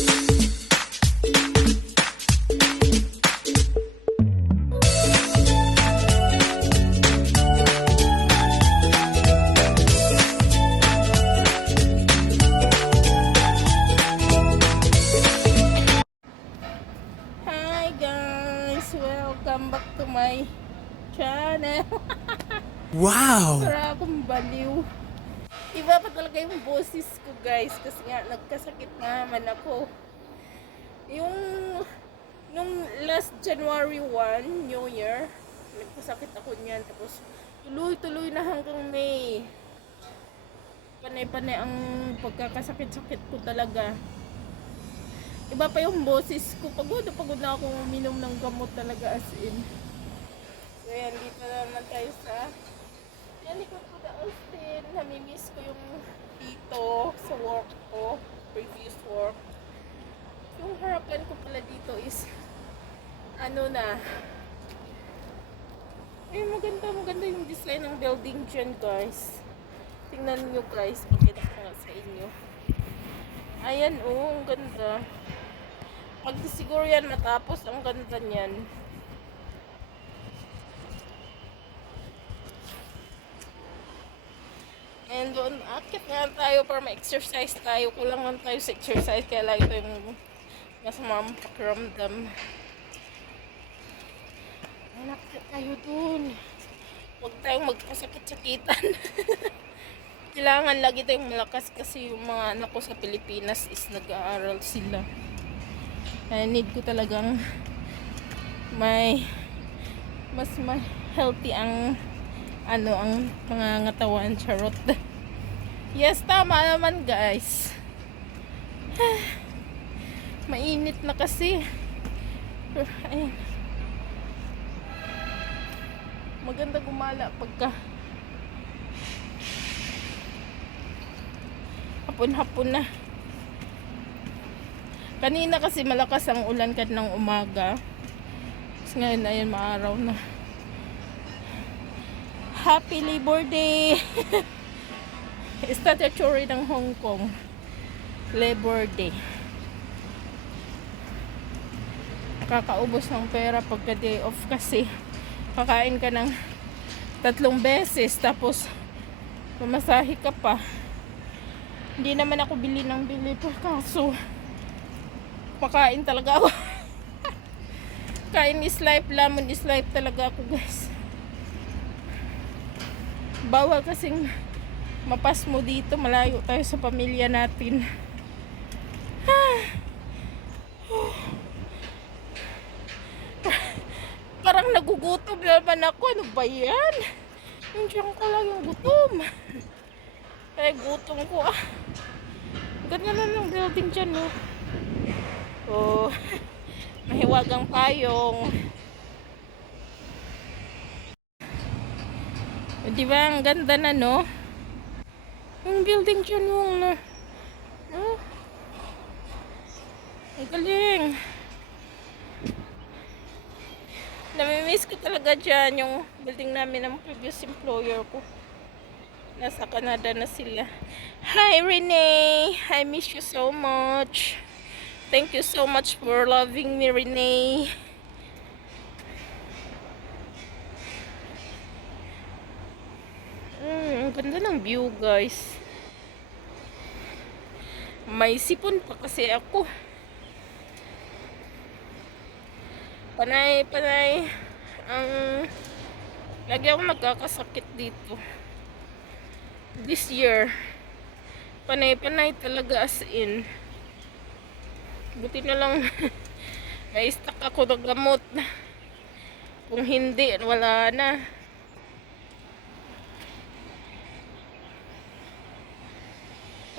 Hi guys! Welcome back to my channel. Wow! Para akong baliw. Iba pa talaga yung boses ko guys kasi nga nagkasakit naman ako. Yung nung last January 1, New Year, nagkasakit ako niyan tapos tuloy-tuloy na hanggang May. Panay-panay ang pagkakasakit-sakit ko talaga. Iba pa yung boses ko. Pagod na ako uminom ng gamot talaga as in. So yan, dito naman tayo sa likod ko na Austin. Namimiss ko yung dito sa work ko, previous work. Yung harapan ko pala dito is ano na. Eh, maganda yung design ng building dyan guys. Tingnan nyo guys, pakita ko nga sa inyo. Ayan oh, ang ganda. Pag siguro yan matapos, ang ganda niyan. And doon, akit nga tayo para ma-exercise tayo. Kulangan tayo sa exercise, kaya lagi tayong masamang pakiramdam. Ay, akit tayo dun. Huwag tayong magpasakit-sakitan. Kailangan lagi tayong malakas kasi yung mga anak ko sa Pilipinas is nag-aaral sila. I need ko talagang mas healthy ang ang pangangatawan, charot. Yes, tama naman guys. Mainit na kasi. Ayun. Maganda gumala pagka hapon-hapon na. Kanina kasi malakas ang ulan ng umaga. Tapos ngayon ayun, maaraw na. Happy Labor Day! Statutory ng Hong Kong. Labor Day. Kakaubos ng pera pagka day off kasi kakain ka ng 3 beses tapos mamasahe ka pa. Hindi naman ako bili pa kaso makain talaga ako. Kain is life, lamon is life talaga ako guys. Bawal kasing mapas mo dito, malayo tayo sa pamilya natin. Parang nagugutom naman ako. Ano ba yan? Yung tiyan ko lang yung gutom. Ay, gutom ko ah. Ganda na ng building dyan no. Oh, mahiwagang payong. Di ba ang ganda na no? Yung building dyan yung oh, ang galing. Namimiss ko talaga dyan yung building namin ng previous employer ko. Nasa Canada na sila. Hi Renee! I miss you so much. Thank you so much for loving me, Renee. Ang ganda ng view guys. May sipon pa kasi ako. Panay ang lagi akong nagkakasakit dito this year. Panay talaga as in. Buti na lang may stock ako ng gamot. Kung hindi, wala na.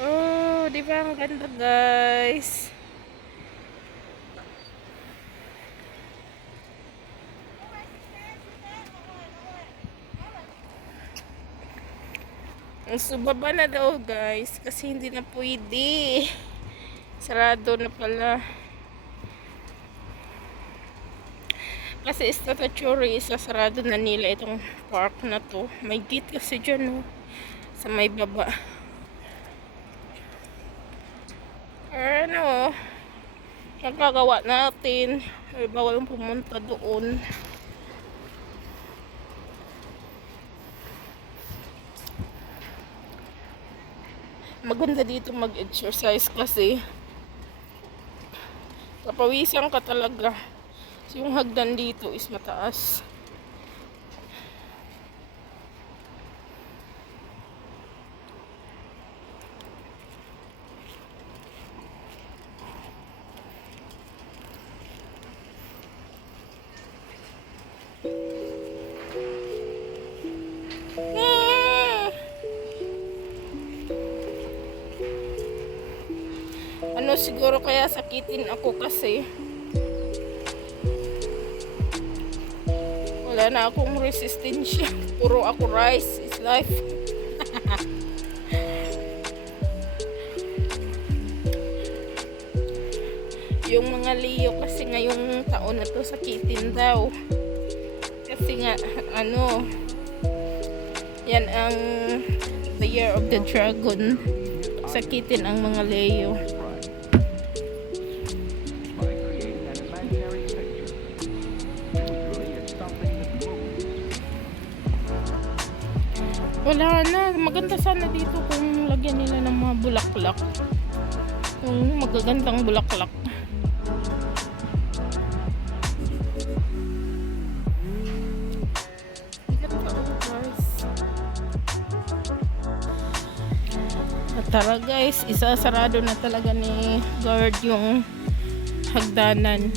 Oh, di ba ang ganda guys? So, baba na daw guys kasi hindi na pwede. Sarado na pala. Kasi statutory, isasarado na nila itong park na to. May gate kasi dyan oh, sa may baba. Or ano, magagawa natin. Ay, bawal pumunta doon. Maganda dito mag-exercise kasi kapawisan ka talaga. So, yung hagdan dito is mataas. Ano siguro kaya sakitin ako kasi wala na akong resistensya. Puro ako rice is life. Yung mga Leo kasi ngayong taon na to sakitin daw. Kasi nga ano, yan ang the year of the dragon. Sakitin ang mga Leo. Wala na. Maganda sana dito kung lagyan nila ng mga bulaklak. Yung magagandang bulaklak. At tara guys, isasarado na talaga ni guard yung hagdanan.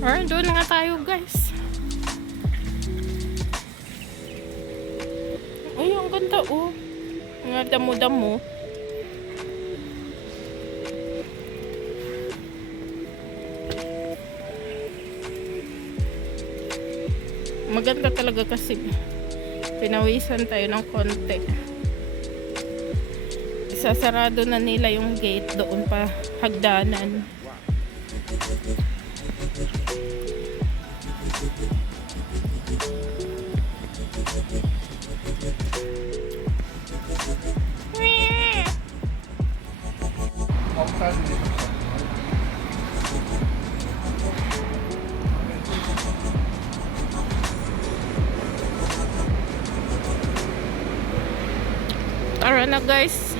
Alright, doon na nga tayo guys. Ay, ang ganda oh. Mga damo-damo. Maganda talaga kasi pinawisan tayo ng konti. Isasarado na nila yung gate doon pa hagdanan. Tara na guys,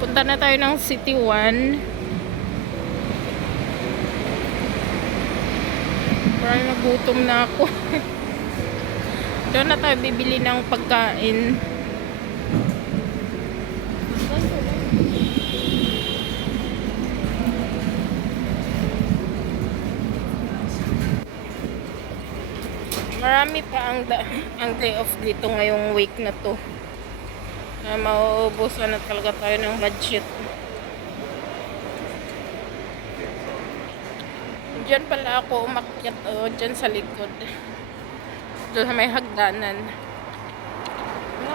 punta na tayo ng City 1. Parang nagutom na ako. Doon na tayo bibili ng pagkain. Marami pa ang day off dito ngayong week na to. Mauubusan na talaga tayo ng budget. Diyan pala ako umakyat dyan sa likod. Doon sa may hagdanan.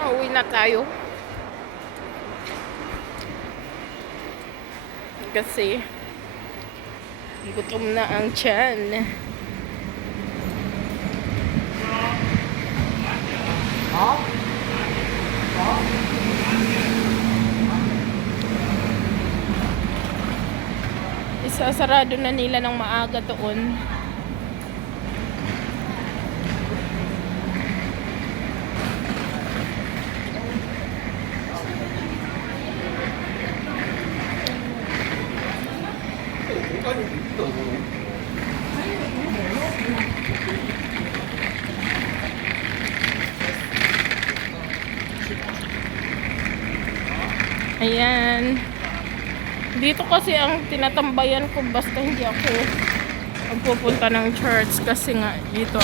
Uwi na tayo. Kasi gutom na ang tiyan. Isasarado na nila ng maaga doon. Ayan. Dito kasi ang tinatambayan ko basta hindi ako magpupunta ng church kasi nga dito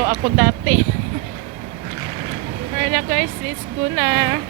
ako dati. Alright na guys, let's go na.